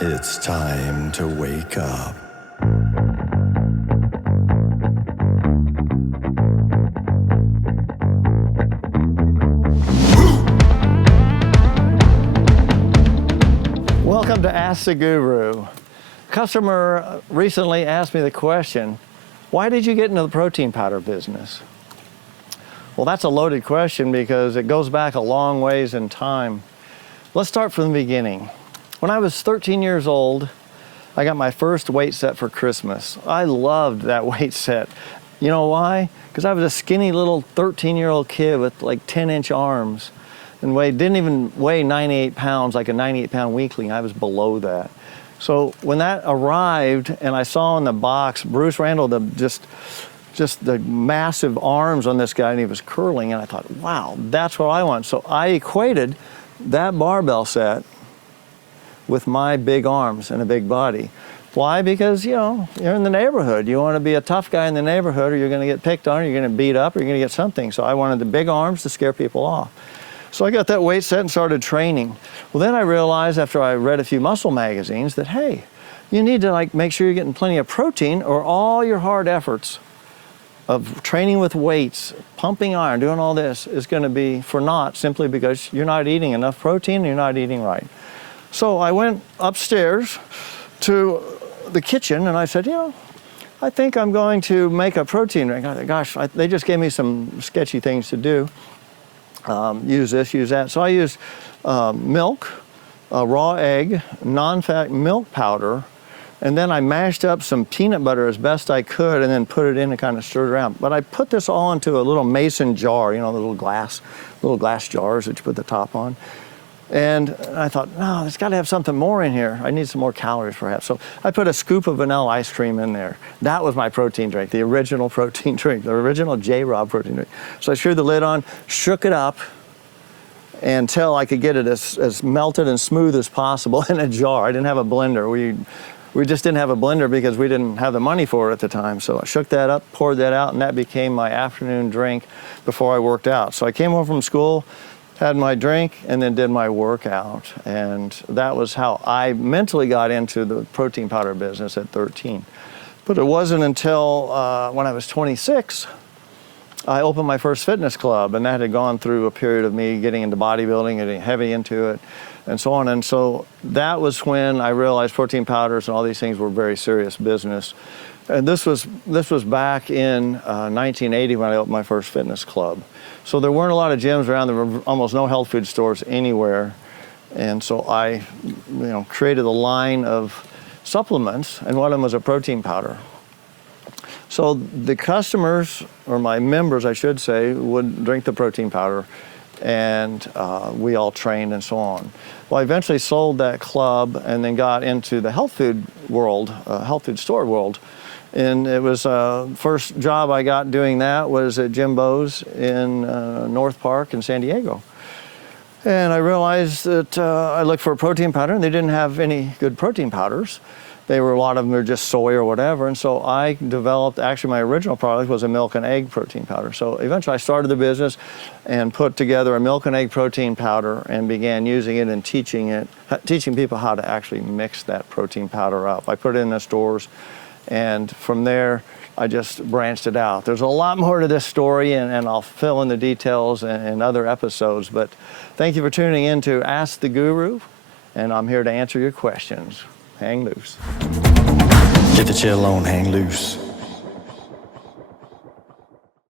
It's time to wake up. Welcome to Ask the Guru. A customer recently asked me the question, why did you get into the protein powder business? Well, that's a loaded question because it goes back a long ways in time. Let's start from the beginning. When I was 13 years old, I got my first weight set for Christmas. I loved that weight set. You know why? Because I was a skinny little 13-year-old kid with like 10-inch arms and didn't even weigh 98 pounds, like a 98-pound weakling. I was below that. So when that arrived and I saw in the box, Bruce Randall, just the massive arms on this guy, and he was curling, and I thought, wow, that's what I want. So I equated that barbell set with my big arms and a big body. Why? Because, you know, you're in the neighborhood. You want to be a tough guy in the neighborhood, or you're going to get picked on, or you're going to beat up, or you're going to get something. So I wanted the big arms to scare people off. So I got that weight set and started training. Well, then I realized after I read a few muscle magazines that, hey, you need to make sure you're getting plenty of protein, or all your hard efforts of training with weights, pumping iron, doing all this is going to be for naught, simply because you're not eating enough protein and you're not eating right. So I went upstairs to the kitchen and I said, you know, I think I'm going to make a protein drink. I thought, gosh, they just gave me some sketchy things to do. Use this, use that. So I used milk, raw egg, non-fat milk powder, and then I mashed up some peanut butter as best I could and then put it in and kind of stirred around. But I put this all into a little mason jar, you know, the little glass jars that you put the top on. And I thought, no, there's got to have something more in here. I need some more calories, perhaps. So I put a scoop of vanilla ice cream in there. That was my protein drink, the original protein drink, the original J-Rob protein drink. So I screwed the lid on, shook it up until I could get it as melted and smooth as possible in a jar. I didn't have a blender. We just didn't have a blender because we didn't have the money for it at the time. So I shook that up, poured that out, and that became my afternoon drink before I worked out. So I came home from school, had my drink, and then did my workout. And that was how I mentally got into the protein powder business at 13. But it wasn't until when I was 26, I opened my first fitness club, and that had gone through a period of me getting into bodybuilding, getting heavy into it, and so on. And so that was when I realized protein powders and all these things were very serious business. And this was back in 1980 when I opened my first fitness club. So there weren't a lot of gyms around. There were almost no health food stores anywhere. And so I, created a line of supplements, and one of them was a protein powder. So the customers, or my members, I should say, would drink the protein powder, and we all trained and so on. Well, I eventually sold that club and then got into the health food world, health food store world. And it was first job I got doing that was at Jimbo's in North Park in San Diego. And I realized that I looked for a protein powder, and they didn't have any good protein powders. A lot of them were just soy or whatever. And so I developed, actually my original product was a milk and egg protein powder. So eventually I started the business and put together a milk and egg protein powder and began using it and teaching people how to actually mix that protein powder up. I put it in the stores, and from there I just branched it out. There's a lot more to this story, and I'll fill in the details in other episodes. But thank you for tuning in to Ask the Guru, and I'm here to answer your questions. Hang loose. Get the chill on, hang loose.